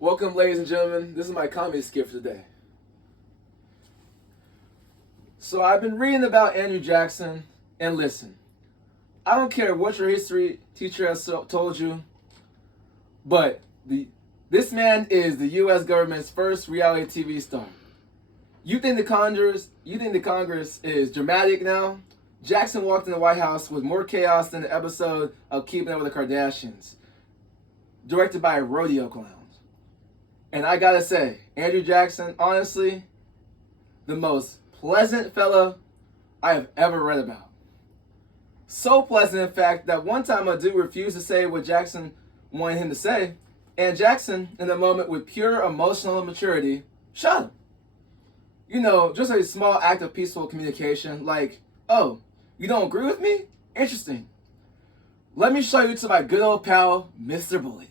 Welcome, ladies and gentlemen. This is my comedy skit for today. So I've been reading about Andrew Jackson, and listen, I don't care what your history teacher has told you, but this man is the U.S. government's first reality TV star. You think the Congress is dramatic now? Jackson walked in the White House with more chaos than the episode of Keeping Up with the Kardashians, directed by rodeo clowns. And I gotta say, Andrew Jackson, honestly, the most pleasant fella I have ever read about. So pleasant, in fact, that one time a dude refused to say what Jackson wanted him to say, and Jackson, in the moment with pure emotional maturity, shot him. You know, just a small act of peaceful communication, like, oh, you don't agree with me? Interesting. Let me show you to my good old pal, Mr. Bullet.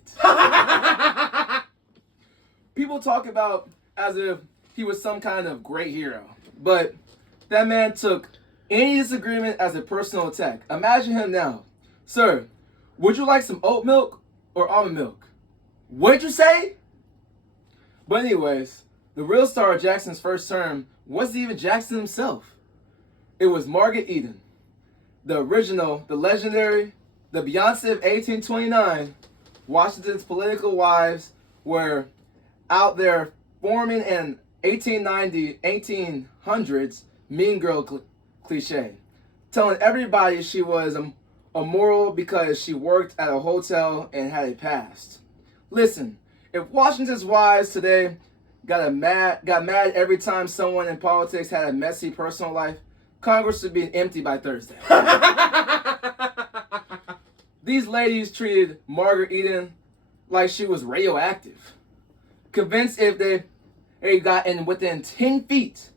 People talk about as if he was some kind of great hero, but that man took any disagreement as a personal attack. Imagine him now. Sir, would you like some oat milk or almond milk? What'd you say? But anyways, the real star of Jackson's first term wasn't even Jackson himself. It was Margaret Eden, the original, the legendary, the Beyonce of 1829. Washington's political wives were out there forming an 1800s mean girl cliche, telling everybody she was immoral because she worked at a hotel and had a past. Listen, if Washington's wives today got mad every time someone in politics had a messy personal life, Congress would be empty by Thursday. These ladies treated Margaret Eden like she was radioactive, convinced if they got in within 10 feet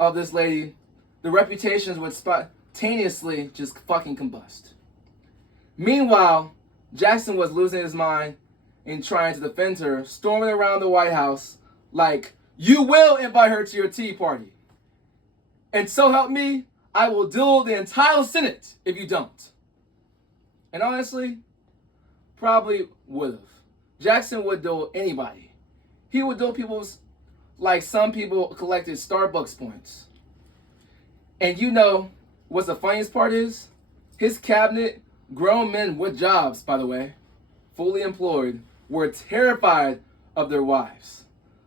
of this lady, the reputations would spontaneously just fucking combust. Meanwhile, Jackson was losing his mind in trying to defend her, storming around the White House like, you will invite her to your tea party. And so help me, I will duel the entire Senate if you don't. And honestly, probably would have. Jackson would duel anybody. He would duel people like some people collected Starbucks points. And you know what's the funniest part is? His cabinet, grown men with jobs, by the way, fully employed, were terrified of their wives.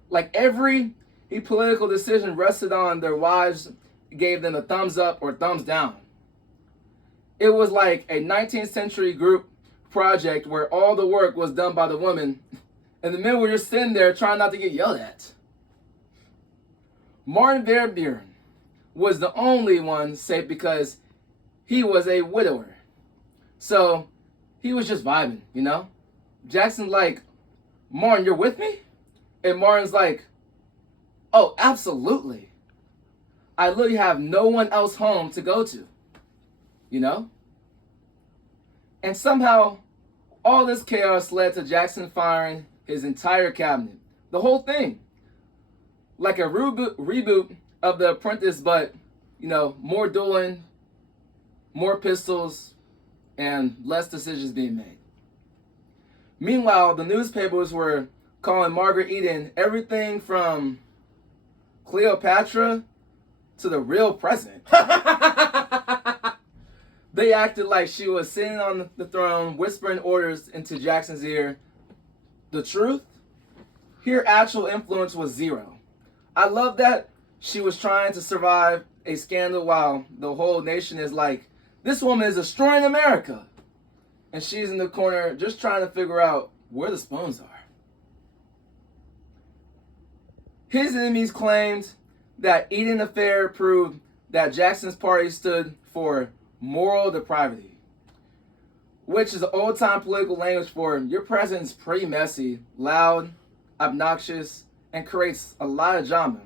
Like every political decision rested on their wives gave them a thumbs up or thumbs down. It was like a 19th century group project where all the work was done by the women and the men were just sitting there trying not to get yelled at. Martin Van Buren was the only one safe because he was a widower. So he was just vibing, you know? Jackson's like, Martin, you're with me? And Martin's like, oh, absolutely. I literally have no one else home to go to, you know? And somehow, all this chaos led to Jackson firing his entire cabinet. The whole thing. Like a reboot of The Apprentice, but, you know, more dueling, more pistols, and less decisions being made. Meanwhile, the newspapers were calling Margaret Eden everything from Cleopatra to the real president. They acted like she was sitting on the throne, whispering orders into Jackson's ear. The truth? Her actual influence was zero. I love that she was trying to survive a scandal while the whole nation is like, this woman is destroying America. And she's in the corner just trying to figure out where the spoons are. His enemies claimed that Eden affair proved that Jackson's party stood for moral depravity, which is old-time political language for your president's pretty messy, loud, obnoxious, and creates a lot of drama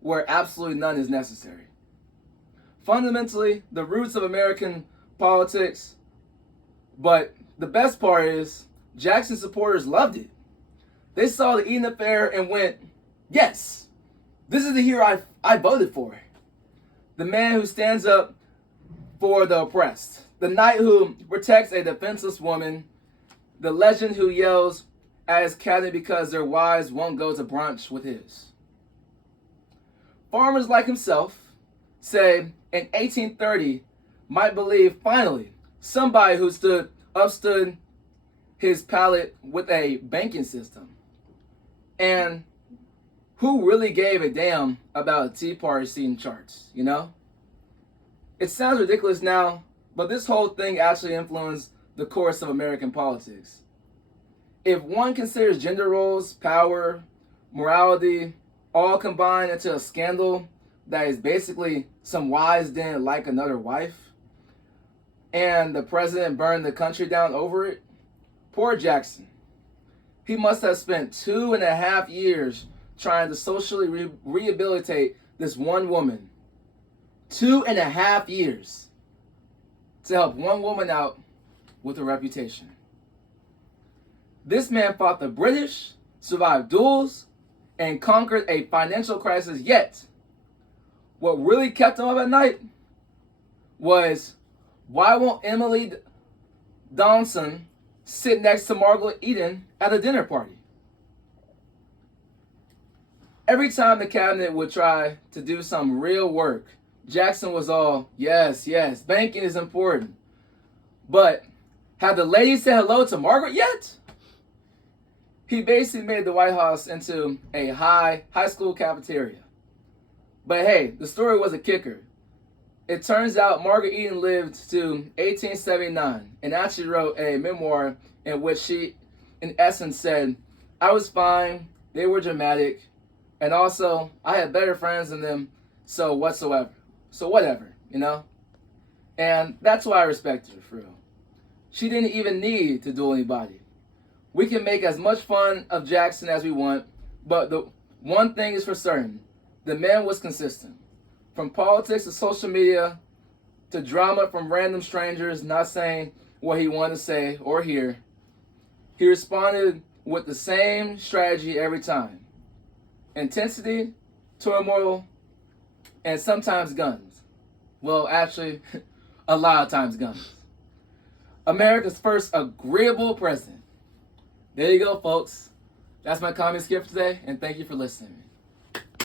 where absolutely none is necessary. Fundamentally, the roots of American politics, but the best part is Jackson supporters loved it. They saw the Eden affair and went, yes, this is the hero I voted for. The man who stands up for the oppressed. The knight who protects a defenseless woman. The legend who yells, at his cabinet because their wives won't go to brunch with his. Farmers like himself, say in 1830, might believe finally somebody who upstood his palate with a banking system. And who really gave a damn about a Tea Party seating charts, you know? It sounds ridiculous now, but this whole thing actually influenced the course of American politics. If one considers gender roles, power, morality, all combined into a scandal that is basically some wives didn't like another wife, and the president burned the country down over it, poor Jackson. He must have spent 2.5 years trying to socially rehabilitate this one woman. 2.5 years to help one woman out with a reputation. This man fought the British, survived duels, and conquered a financial crisis. Yet, what really kept him up at night was, why won't Emily Dawson sit next to Margaret Eden at a dinner party? Every time the cabinet would try to do some real work, Jackson was all, yes, banking is important. But have the ladies said hello to Margaret yet? He basically made the White House into a high school cafeteria. But hey, the story was a kicker. It turns out Margaret Eden lived to 1879 and actually wrote a memoir in which she, in essence, said, I was fine, they were dramatic, and also I had better friends than them, so whatever, you know? And that's why I respected her, for real. She didn't even need to duel anybody. We can make as much fun of Jackson as we want, but the one thing is for certain, the man was consistent. From politics to social media to drama from random strangers not saying what he wanted to say or hear, he responded with the same strategy every time. Intensity, turmoil, and sometimes guns. Well, actually, a lot of times guns. America's first agreeable president. There you go, folks. That's my comment skip today, and thank you for listening.